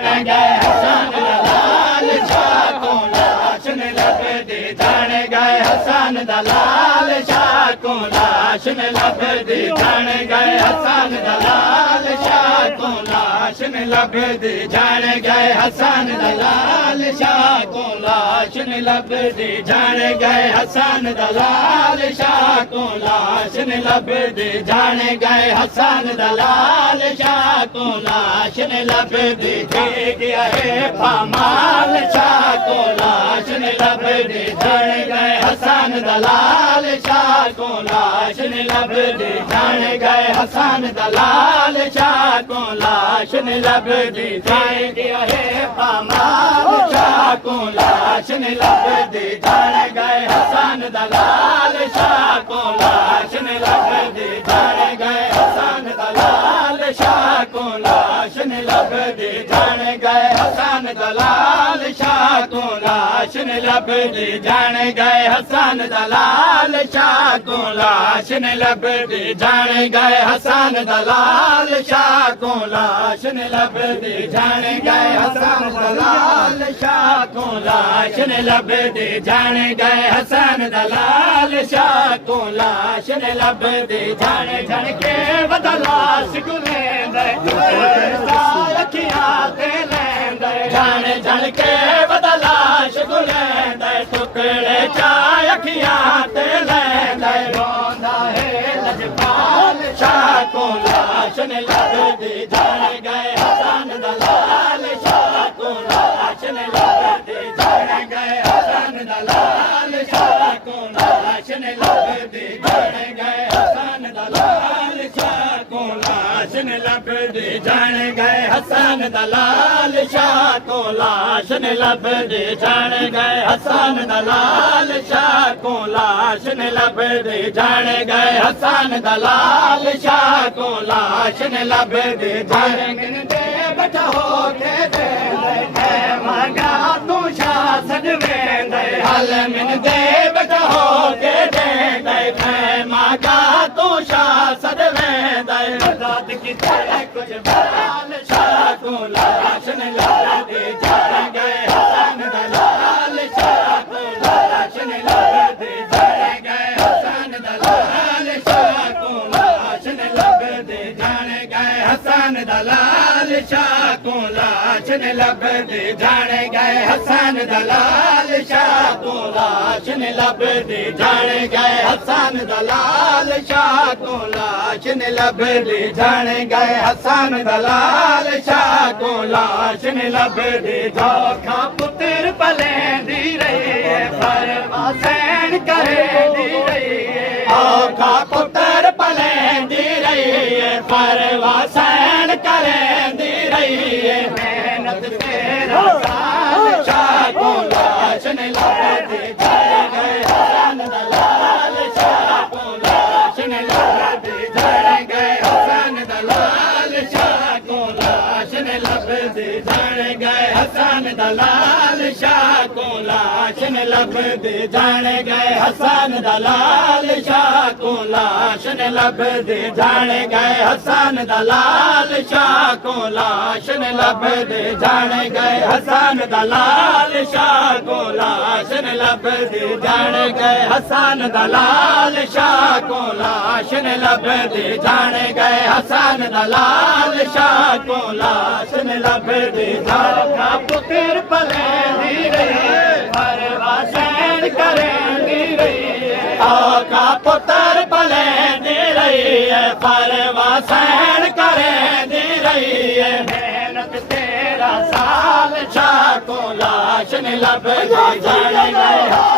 गए हसन दलाल शाह को लाशन लभदी जान गए हसन दलाल शाह को लाशन लभदी जान गए हसन दलाल शाह को लाशन लभदी जान गए हसन दलाल शाह को लाशन लभदी जान गए हसन दलाल शाह को लाशन लभदी जान गए हसन दलाल शाह को लाशन लभदी गया है पामाल शाह को लाशन लभदी जान गए हसन दलाल शाह को लाशन लभदी जान गए हसन दलाल शाह को लाशन लभदी जान गया है पामाल शाह को लाशन लभदी जान गए हसन दलाल शाह को लाशन लभदी जान गए हसन दलाल शाह को लाशन लभदी जान गए हसन दलाल शाह को लाशन लभदी जान गए हसन दलाल शाह को लाशन लभदी जान गए हसन दलाल शाह को लाशन लभदी जान गए हसन दलाल शाह को लाशन लभदी जान गए हसन दलाल शाह को लाशन लभदी जान जान के बदलाश गुलेंदे अखियां ते लेंदे जान जान के बदलाश गुलेंदे टुकड़े चा अखियां ते लेंदे रोंदा है लजपाल शाह को लाशन लभदी जान गए हसन दलाल शाह को लाशन लभदी जान गए हसन दलाल शाह को लाशन लभदी जान गए हसन दलाल शाह को लाशन लभदी जान गए हसन दलाल शाह को लाशन लभदी जान गए हसन दलाल शाह को लाशन लभदी जान गए हसन दलाल शाह को लाशन लभदी जान दे बटा हो के दे मांगा तू शाह सजवेंदे हल मिन दे बटा हो के दे मांगा तू शाह सजवेंदे रात की तेरे कुछ बाल शाह को लाशन लभदी जान गए हसन दलाल शाह को लाशन लभदी जान गए हसन दलाल शाह को लाशन लभदी जान गए हसन दलाल शाह को लाशन लभदी जान गए हसन दलाल शाह को लाशन लभदी जान गए हसन दलाल शाह को लाशन लभदी जान गए हसन दलाल शाह को लाशन लभदी धोखा पुत्र पलेंदी रही फरमासैन करेंदी रही धोखा पुत्र पलेंदी रही फरमासैन करेंदी रही मेहनत तेरा साल शाह को लाशन लभदी जान गए हसन दलाल शाह को लाशन लभदी जान गए हसन दलाल शाह को लाशन लभदी जान गए हसन दलाल शाह को लाशन लभदी जान गए हसन दलाल शाह को लाशन लभदी जान गए हसन दलाल शाह को लाशन लभदी जान गए हसन दलाल शाह को लाशन लभदी जान गए हसन दलाल शाह को लाशन लभदी जान गए हसन दलाल शाह को लाशन लभदी धोखा पुत्र पलेंदी रही फरमासैन करेंदी रही धोखा पुत्र पलेंदी रही फरमासैन करेंदी रही मेहनत तेरा साल शाह को लाशन लभदी जान गए